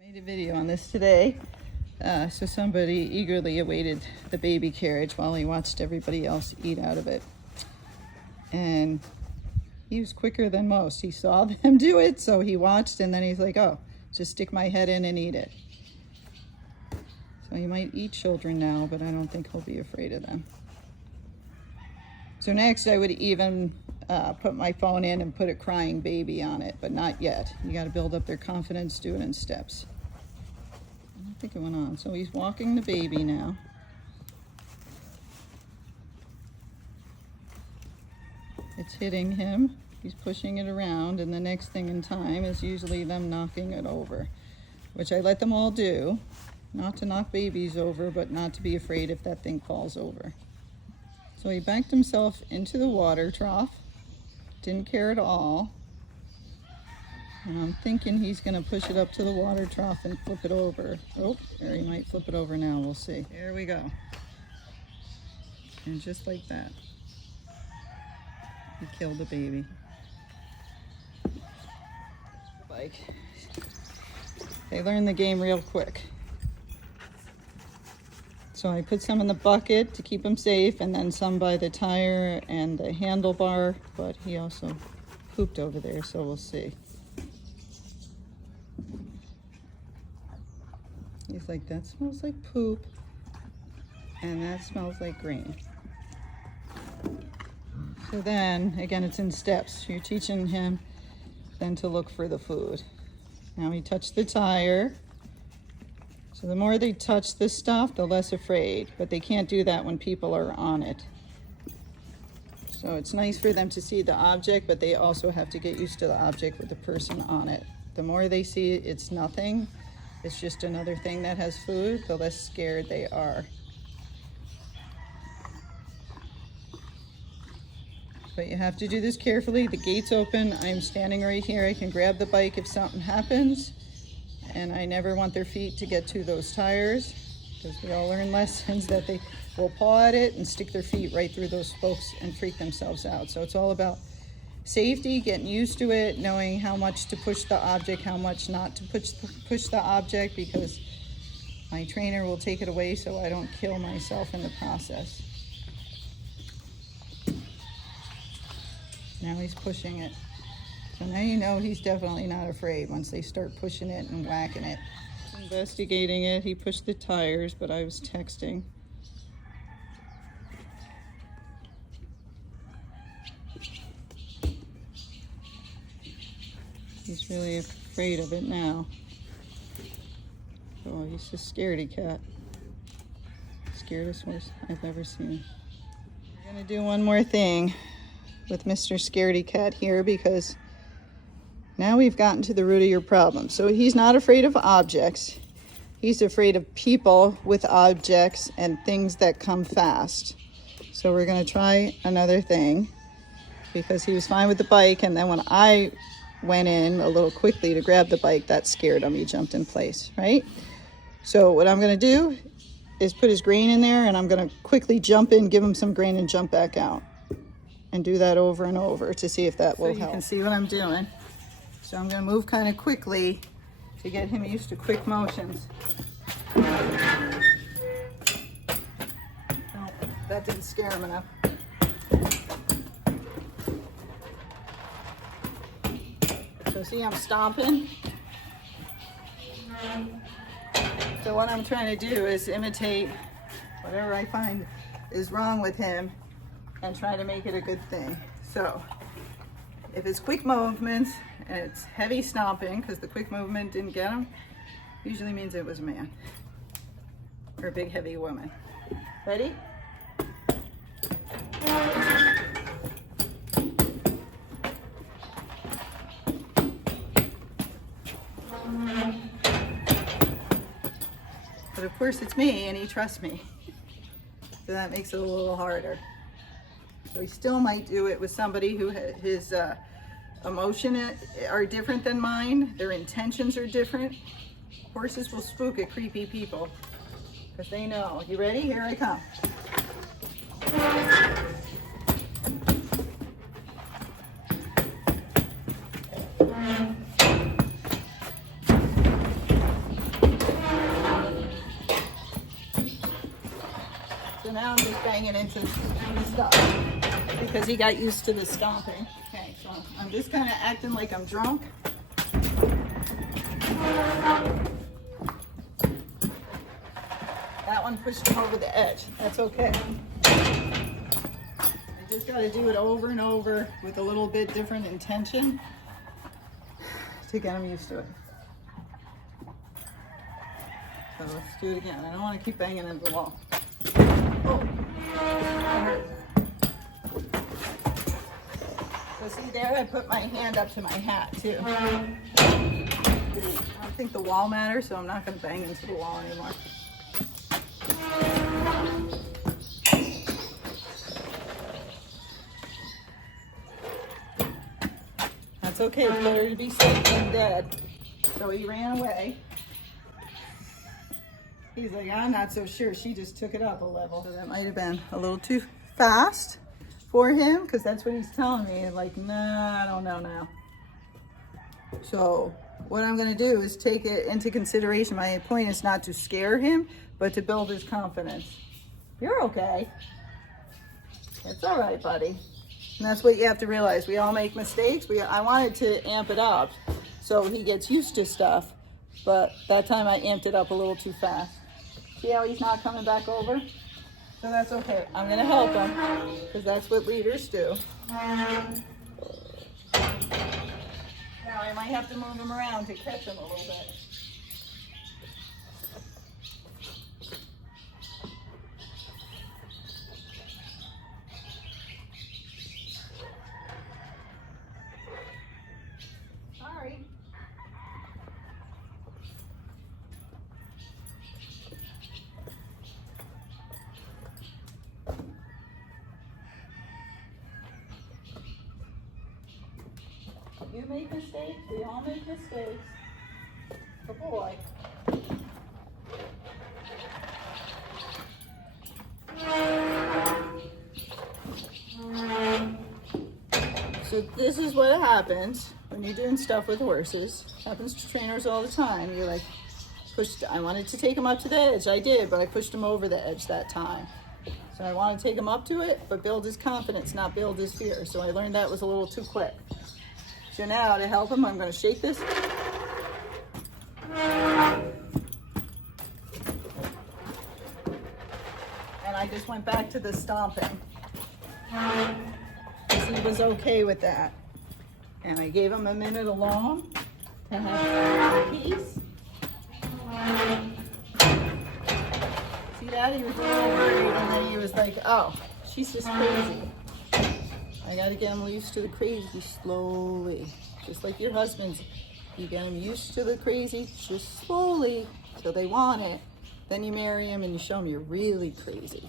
Made a video on this today. So somebody eagerly awaited the baby carriage while he watched everybody else eat out of it. And he was quicker than most. He saw them do it, so he watched, and then he's like, oh, just stick my head in and eat it. So he might eat children now, but I don't think he'll be afraid of them. So next I would even put my phone in and put a crying baby on it, but not yet. You got to build up their confidence, do it in steps. I think it went on. So he's walking the baby now. It's hitting him. He's pushing it around, and the next thing in time is usually them knocking it over, which I let them all do. Not to knock babies over, but not to be afraid if that thing falls over. So he backed himself into the water trough. Didn't care at all. And I'm thinking he's going to push it up to the water trough and flip it over. Oh, there, he might flip it over now. We'll see. There we go. And just like that, he killed the baby. Like, they learn the game real quick. So I put some in the bucket to keep him safe, and then some by the tire and the handlebar, but he also pooped over there, so we'll see. He's like, that smells like poop, and that smells like green. So then, again, it's in steps. You're teaching him then to look for the food. Now he touched the tire. So the more they touch this stuff, the less afraid, but they can't do that when people are on it. So it's nice for them to see the object, but they also have to get used to the object with the person on it. The more they see it's nothing, it's just another thing that has food, the less scared they are. But you have to do this carefully. The gate's open. I'm standing right here. I can grab the bike if something happens. And I never want their feet to get to those tires, because we all learn lessons that they will paw at it and stick their feet right through those spokes and freak themselves out. So it's all about safety, getting used to it, knowing how much to push the object, how much not to push the object, because my trainer will take it away so I don't kill myself in the process. Now he's pushing it. So now you know he's definitely not afraid once they start pushing it and whacking it. Investigating it, he pushed the tires, but I was texting. He's really afraid of it now. Oh, he's a scaredy cat. Scaredest horse I've ever seen. We're gonna do one more thing with Mr. Scaredy Cat here, because now we've gotten to the root of your problem. So he's not afraid of objects. He's afraid of people with objects and things that come fast. So we're gonna try another thing, because he was fine with the bike, and then when I went in a little quickly to grab the bike, that scared him. He jumped in place, right? So what I'm gonna do is put his grain in there, and I'm gonna quickly jump in, give him some grain, and jump back out. And do that over and over to see if that will help. So you can see what I'm doing. So I'm going to move kind of quickly to get him used to quick motions. Oh, that didn't scare him enough. So see, I'm stomping. So what I'm trying to do is imitate whatever I find is wrong with him and try to make it a good thing. So if it's quick movements and it's heavy stomping, because the quick movement didn't get him, usually means it was a man or a big heavy woman. Ready? But of course it's me, and he trusts me, so that makes it a little harder. So he still might do it with somebody who his emotions are different than mine. Their intentions are different. Horses will spook at creepy people because they know. You ready? Here I come. banging into the stuff because he got used to the stomping. Okay, so I'm just kind of acting like I'm drunk. That one pushed him over the edge. That's okay. I just got to do it over and over with a little bit different intention to get him used to it. So let's do it again. I don't want to keep banging into the wall. Oh. So see there, I put my hand up to my hat too. I don't think the wall matters, so I'm not going to bang into the wall anymore. That's okay, it's better to be safe than dead. So he ran away. He's like, I'm not so sure. She just took it up a level. So that might have been a little too fast for him, because that's what he's telling me. Like, nah, I don't know now. So what I'm going to do is take it into consideration. My point is not to scare him, but to build his confidence. You're okay. It's all right, buddy. And that's what you have to realize. We all make mistakes. I wanted to amp it up so he gets used to stuff, but that time I amped it up a little too fast. See how he's not coming back over? So that's okay. I'm going to help him because that's what leaders do. Now I might have to move him around to catch him a little bit. Sorry. You make mistakes, we all make mistakes. Good boy. So this is what happens when you're doing stuff with horses. Happens to trainers all the time. You're like, I wanted to take him up to the edge. I did, but I pushed him over the edge that time. So I want to take him up to it, but build his confidence, not build his fear. So I learned that was a little too quick. So now to help him, I'm going to shake this. And I just went back to the stomping. Because he was okay with that. And I gave him a minute alone to have peace. See that? He was a little worried, and then he was like, oh, she's just crazy. I got to get him used to the crazy slowly. Just like your husbands. You get them used to the crazy just slowly till they want it. Then you marry him and you show them you're really crazy.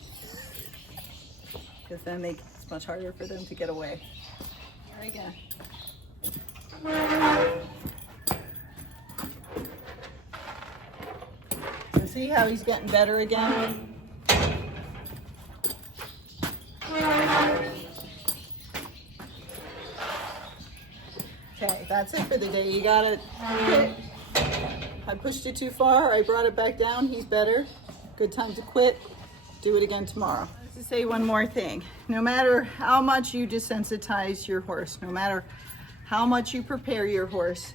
Because then it's much harder for them to get away. Here again. So see how he's getting better again? Okay, that's it for the day. You gotta quit. I pushed it too far. I brought it back down. He's better. Good time to quit. Do it again tomorrow. Let's just say one more thing. No matter how much you desensitize your horse, no matter how much you prepare your horse,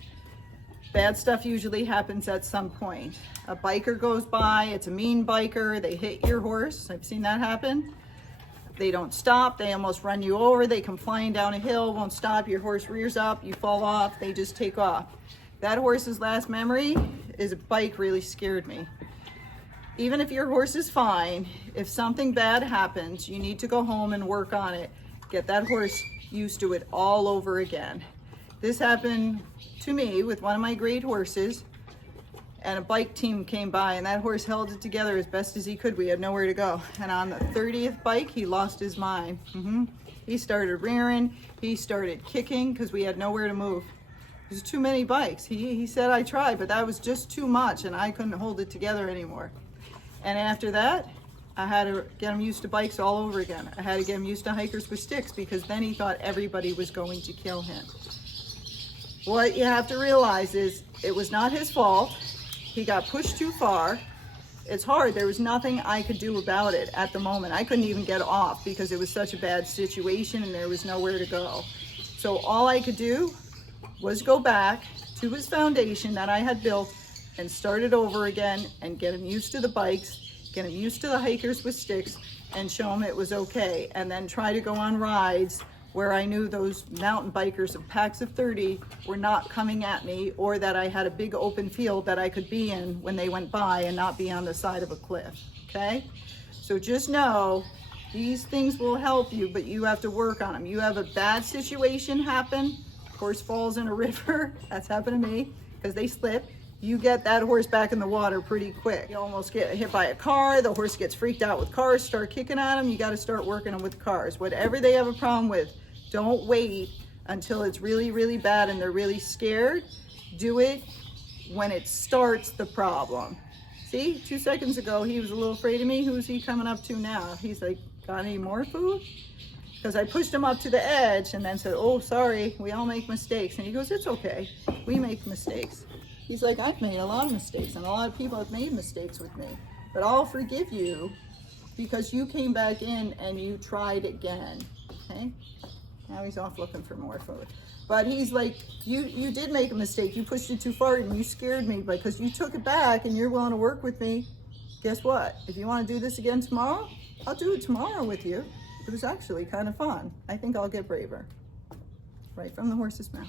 bad stuff usually happens at some point. A biker goes by, it's a mean biker, they hit your horse. I've seen that happen. They don't stop, they almost run you over, they come flying down a hill, won't stop, your horse rears up, you fall off, they just take off. That horse's last memory is a bike really scared me. Even if your horse is fine, if something bad happens, you need to go home and work on it. Get that horse used to it all over again. This happened to me with one of my great horses, and a bike team came by, and that horse held it together as best as he could. We had nowhere to go. And on the 30th bike, he lost his mind. He started rearing, he started kicking because we had nowhere to move. There's too many bikes. He said, I tried, but that was just too much, and I couldn't hold it together anymore. And after that, I had to get him used to bikes all over again. I had to get him used to hikers with sticks because then he thought everybody was going to kill him. What you have to realize is it was not his fault. He got pushed too far. it's hard. There was nothing I could do about it at the moment. I couldn't even get off because it was such a bad situation and there was nowhere to go. So all I could do was go back to his foundation that I had built and start it over again and get him used to the bikes, get him used to the hikers with sticks, and show him it was okay. And then try to go on rides where I knew those mountain bikers of packs of 30 were not coming at me, or that I had a big open field that I could be in when they went by and not be on the side of a cliff, okay? So just know, these things will help you, but you have to work on them. You have a bad situation happen, horse falls in a river, that's happened to me, because they slip. You get that horse back in the water pretty quick. You almost get hit by a car, the horse gets freaked out with cars, start kicking at them, you gotta start working them with cars. Whatever they have a problem with, don't wait until it's really, really bad and they're really scared. Do it when it starts the problem. See, 2 seconds ago, he was a little afraid of me. Who's he coming up to now? He's like, got any more food? Because I pushed him up to the edge and then said, oh, sorry, we all make mistakes. And he goes, it's okay, we make mistakes. He's like, I've made a lot of mistakes and a lot of people have made mistakes with me, but I'll forgive you because you came back in and you tried again, okay? Now he's off looking for more food. But he's like, you did make a mistake. You pushed it too far and you scared me because you took it back and you're willing to work with me. Guess what? If you want to do this again tomorrow, I'll do it tomorrow with you. It was actually kind of fun. I think I'll get braver. Right from the horse's mouth.